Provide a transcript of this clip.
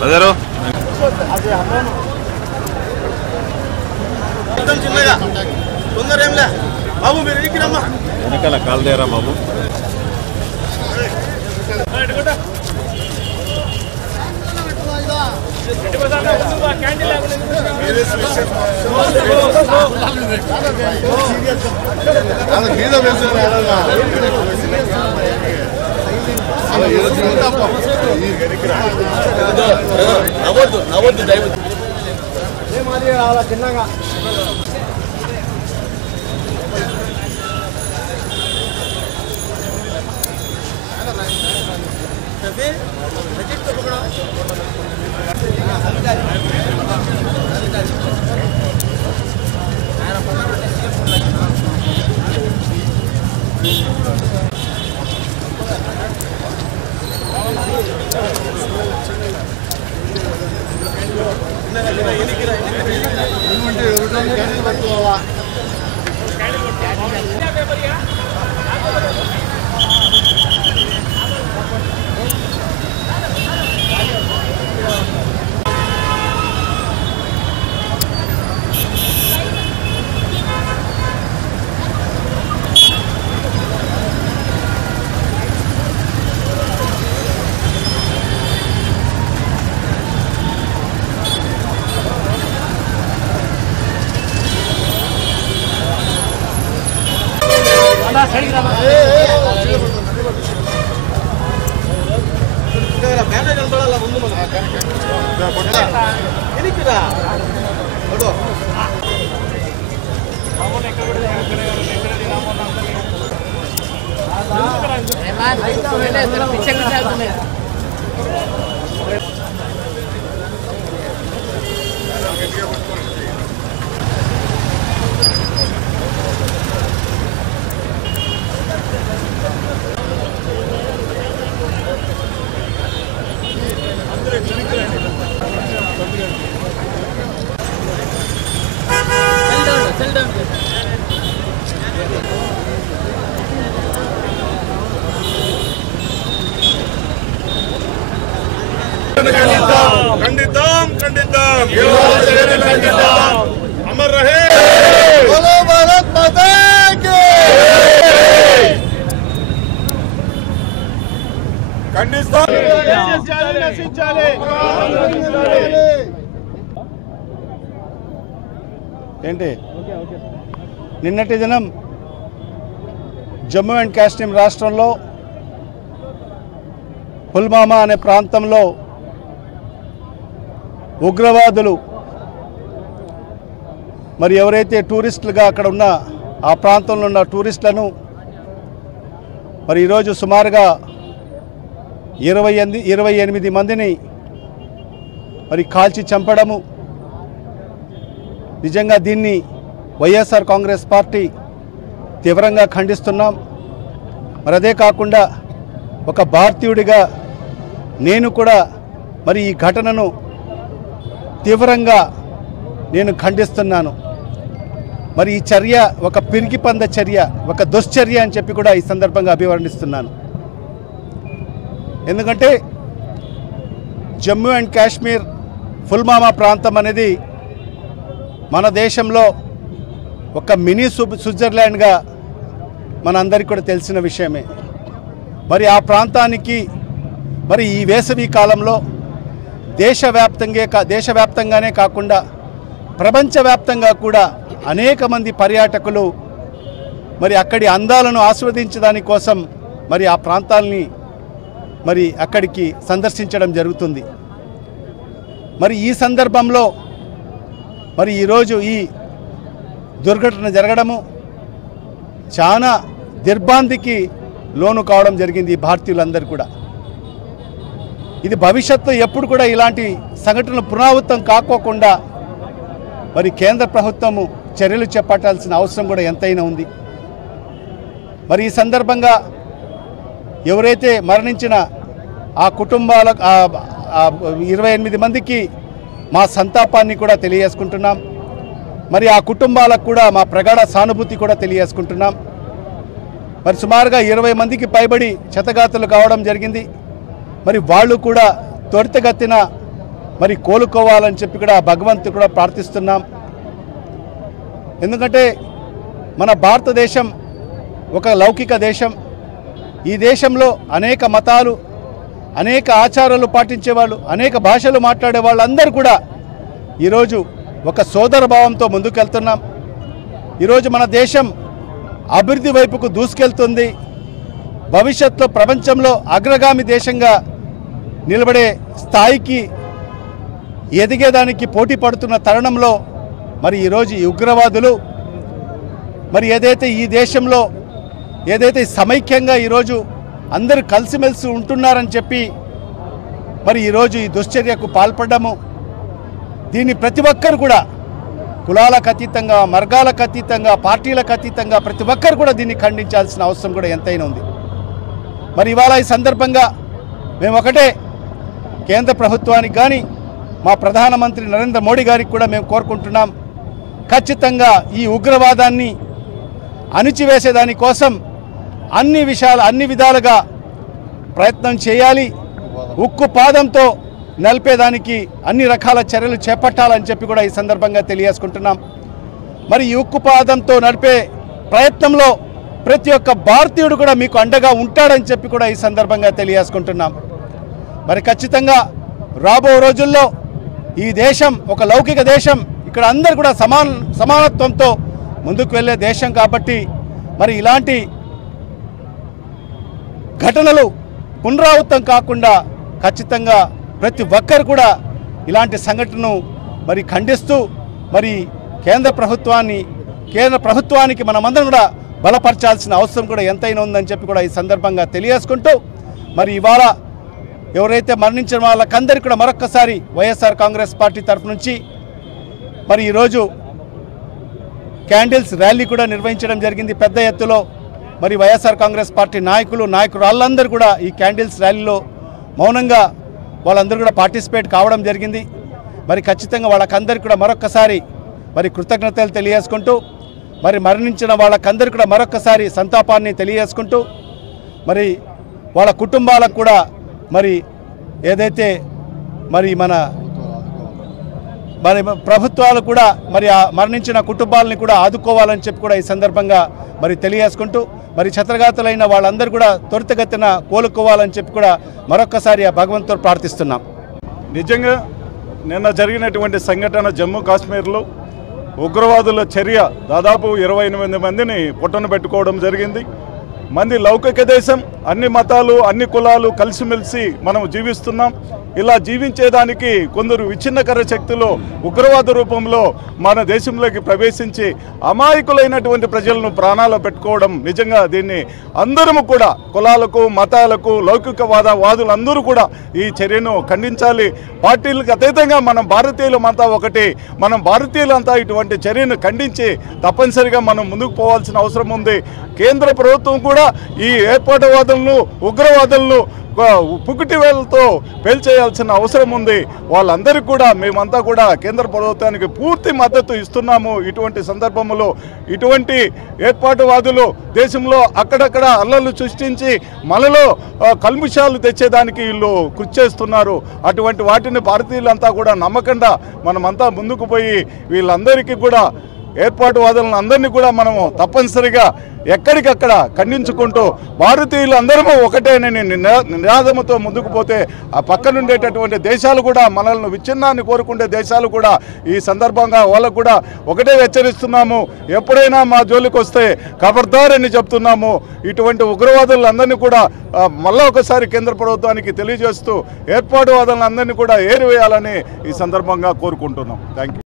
బజారు తొందర ఏంలే బాబు మీరు ఎక్కిరమ్మా వెనకాల కాలు దేరా బాబు నవ్వద్దు నవ్వద్దు చిన్నగా खंडितम खंडितम अमर रहे बोलो भारत माता की खंडितम ఏంటి నిన్నటి దినం జమ్మూ అండ్ కాశ్మీర్ రాష్ట్రంలో పుల్వామా అనే ప్రాంతంలో ఉగ్రవాదులు మరి ఎవరైతే టూరిస్టులుగా అక్కడ ఉన్న ఆ ప్రాంతంలో ఉన్న టూరిస్టులను మరి ఈరోజు సుమారుగా 28 మందిని మరి కాల్చి చంపడము నిజంగా దీన్ని వైఎస్ఆర్ కాంగ్రెస్ పార్టీ తీవ్రంగా ఖండిస్తున్నాం. మరి అదే కాకుండా ఒక భారతీయుడిగా నేను కూడా మరి ఈ ఘటనను తీవ్రంగా నేను ఖండిస్తున్నాను. మరి ఈ చర్య ఒక పిరికిపంద చర్య, ఒక దుశ్చర్య అని చెప్పి కూడా ఈ సందర్భంగా అభివర్ణిస్తున్నాను. ఎందుకంటే జమ్మూ అండ్ కాశ్మీర్ పుల్వామా ప్రాంతం అనేది మన దేశంలో ఒక మినీ స్విట్జర్లాండ్గా మనందరికీ కూడా తెలిసిన విషయమే. మరి ఆ ప్రాంతానికి మరి ఈ వేసవి కాలంలో దేశవ్యాప్తంగానే కాకుండా ప్రపంచవ్యాప్తంగా కూడా అనేక మంది పర్యాటకులు మరి అక్కడి అందాలను ఆస్వాదించడాని కోసం మరి ఆ ప్రాంతాలని మరి అక్కడికి సందర్శించడం జరుగుతుంది. మరి ఈ సందర్భంలో మరి ఈరోజు ఈ దుర్ఘటన జరగడము చాలా దిగ్భ్రాంతికి లోను కావడం జరిగింది ఈ భారతీయులందరూ కూడా. ఇది భవిష్యత్తులో ఎప్పుడు కూడా ఇలాంటి సంఘటనలు పునరావృతం కాకోకుండా మరి కేంద్ర ప్రభుత్వము చర్యలు చేపట్టాల్సిన అవసరం కూడా ఎంతైనా ఉంది. మరి ఈ సందర్భంగా ఎవరైతే మరణించిన ఆ కుటుంబాల 28 మందికి మా సంతాపాన్ని కూడా తెలియజేసుకుంటున్నాం. మరి ఆ కుటుంబాలకు కూడా మా ప్రగాఢ సానుభూతి కూడా తెలియజేసుకుంటున్నాం. మరి సుమారుగా 20 మందికి పైబడి క్షతగాతులు కావడం జరిగింది. మరి వాళ్ళు కూడా త్వరితగతిన మరి కోలుకోవాలని చెప్పి కూడా భగవంతుడు కూడా ప్రార్థిస్తున్నాం. ఎందుకంటే మన భారతదేశం ఒక లౌకిక దేశం. ఈ దేశంలో అనేక మతాలు, అనేక ఆచారాలు పాటించేవాళ్ళు, అనేక భాషలు మాట్లాడే వాళ్ళందరూ కూడా ఈరోజు ఒక సోదర భావంతో ముందుకెళ్తున్నాం. ఈరోజు మన దేశం అభివృద్ధి వైపుకు దూసుకెళ్తుంది. భవిష్యత్తులో ప్రపంచంలో అగ్రగామి దేశంగా నిలబడే స్థాయికి ఎదిగేదానికి పోటీ పడుతున్న తరుణంలో మరి ఈరోజు ఈ ఉగ్రవాదులు మరి ఏదైతే ఈ దేశంలో ఏదైతే సమైక్యంగా ఈరోజు అందరూ కలిసిమెలిసి ఉంటున్నారని చెప్పి మరి ఈరోజు ఈ దుశ్చర్యకు పాల్పడ్డము, దీన్ని ప్రతి ఒక్కరు కూడా కులాలకు అతీతంగా, వర్గాలకు అతీతంగా, పార్టీలకు అతీతంగా ప్రతి ఒక్కరు కూడా దీన్ని ఖండించాల్సిన అవసరం కూడా ఎంతైనా ఉంది. మరి ఇవాళ ఈ సందర్భంగా మేము ఒకటే కేంద్ర ప్రభుత్వానికి కానీ మా ప్రధానమంత్రి నరేంద్ర మోడీ గారికి కూడా మేము కోరుకుంటున్నాం, ఖచ్చితంగా ఈ ఉగ్రవాదాన్ని అణిచివేసేదానికోసం అన్ని విధాలుగా ప్రయత్నం చేయాలి. ఉక్కు పాదంతో నలిపేదానికి అన్ని రకాల చర్యలు చేపట్టాలని చెప్పి కూడా ఈ సందర్భంగా తెలియజేసుకుంటున్నాం. మరి ఈ ఉక్కు పాదంతో నడిపే ప్రయత్నంలో ప్రతి ఒక్క భారతీయుడు కూడా మీకు అండగా ఉంటాడని చెప్పి కూడా ఈ సందర్భంగా తెలియజేసుకుంటున్నాం. మరి ఖచ్చితంగా రాబో రోజుల్లో ఈ దేశం ఒక లౌకిక దేశం. ఇక్కడ అందరూ కూడా సమానత్వంతో ముందుకు వెళ్ళే దేశం కాబట్టి మరి ఇలాంటి ఘటనలు పునరావృతం కాకుండా ఖచ్చితంగా ప్రతి ఒక్కరు కూడా ఇలాంటి సంఘటనను మరి ఖండిస్తూ మరి కేంద్ర ప్రభుత్వానికి మనమందరం కూడా బలపరచాల్సిన అవసరం కూడా ఎంతైనా ఉందని చెప్పి కూడా ఈ సందర్భంగా తెలియజేసుకుంటూ మరి ఇవాళ ఎవరైతే మరణించిన వాళ్ళకందరికీ కూడా మరొక్కసారి వైఎస్ఆర్ కాంగ్రెస్ పార్టీ తరఫు నుంచి మరి ఈరోజు క్యాండిల్స్ ర్యాలీ కూడా నిర్వహించడం జరిగింది పెద్ద ఎత్తులో. మరి వైఎస్ఆర్ కాంగ్రెస్ పార్టీ నాయకురాళ్ళందరూ కూడా ఈ క్యాండిల్స్ ర్యాలీలో మౌనంగా వాళ్ళందరూ కూడా పార్టిసిపేట్ కావడం జరిగింది. మరి ఖచ్చితంగా వాళ్ళకందరికీ కూడా మరొక్కసారి మరి కృతజ్ఞతలు తెలియజేసుకుంటూ మరి మరణించిన వాళ్ళకందరికీ కూడా మరొక్కసారి సంతాపాన్ని తెలియజేసుకుంటూ మరి వాళ్ళ కుటుంబాలకు కూడా మరి ఏదైతే మరి మన ప్రభుత్వాలు కూడా మరి ఆ మరణించిన కుటుంబాలని కూడా ఆదుకోవాలని చెప్పి కూడా ఈ సందర్భంగా మరి తెలియజేసుకుంటూ మరి క్షతగాతులైన వాళ్ళందరూ కూడా త్వరితగతిన కోలుకోవాలని చెప్పి కూడా మరొక్కసారి ఆ భగవంతుడు ప్రార్థిస్తున్నాం. నిజంగా నిన్న జరిగినటువంటి సంఘటన జమ్మూ కాశ్మీర్లో ఉగ్రవాదుల చర్య దాదాపు 28 మందిని పొట్టన పెట్టుకోవడం జరిగింది. మంది లౌకిక దేశం, అన్ని మతాలు అన్ని కులాలు కలిసిమెలిసి మనం జీవిస్తున్నాం. ఇలా జీవించేదానికి కొందరు విచ్ఛిన్నకర శక్తులు ఉగ్రవాద రూపంలో మన దేశంలోకి ప్రవేశించి అమాయకులైనటువంటి ప్రజలను ప్రాణాలు పెట్టుకోవడం నిజంగా దీన్ని అందరము కూడా కులాలకు మతాలకు లౌకికవాదులందరూ కూడా ఈ చర్యను ఖండించాలి. పార్టీలకు అతీతంగా మనం భారతీయులమంతా ఒకటి, మనం భారతీయులంతా ఇటువంటి చర్యను ఖండించి తప్పనిసరిగా మనం ముందుకు పోవాల్సిన అవసరం ఉంది. కేంద్ర ప్రభుత్వం కూడా ఈ ఏర్పాటువాదులను ఉగ్రవాదులను పుకిటి వేలతో పేల్చేయాల్సిన అవసరం ఉంది. వాళ్ళందరికీ కూడా మేమంతా కూడా కేంద్ర ప్రభుత్వానికి పూర్తి మద్దతు ఇస్తున్నాము. ఇటువంటి సందర్భంలో ఇటువంటి ఏర్పాటువాదులు దేశంలో అక్కడక్కడ అల్లర్లు సృష్టించి మనలో కల్ముషాలు తెచ్చేదానికి వీళ్ళు కృషి చేస్తున్నారు. అటువంటి వాటిని భారతీయులంతా కూడా నమ్మకుండా మనమంతా ముందుకు పోయి వీళ్ళందరికీ కూడా ఏర్పాటువాదులను అందరినీ కూడా మనము తప్పనిసరిగా ఎక్కడికక్కడ ఖండించుకుంటూ భారతీయులు అందరము ఒకటేనని నినాదంతో ముందుకు పోతే ఆ పక్కనుండేటటువంటి దేశాలు కూడా మనల్ని విచ్ఛిన్నాన్ని కోరుకునే దేశాలు కూడా ఈ సందర్భంగా వాళ్ళకు కూడా ఒకటే హెచ్చరిస్తున్నాము. ఎప్పుడైనా మా జోలికి వస్తే ఖబర్దార్ అని చెప్తున్నాము. ఇటువంటి ఉగ్రవాదులందరినీ కూడా మళ్ళా ఒకసారి కేంద్ర ప్రభుత్వానికి తెలియజేస్తూ ఏర్పాటువాదులందరినీ కూడా ఏరివేయాలని ఈ సందర్భంగా కోరుకుంటున్నాం. Thank you.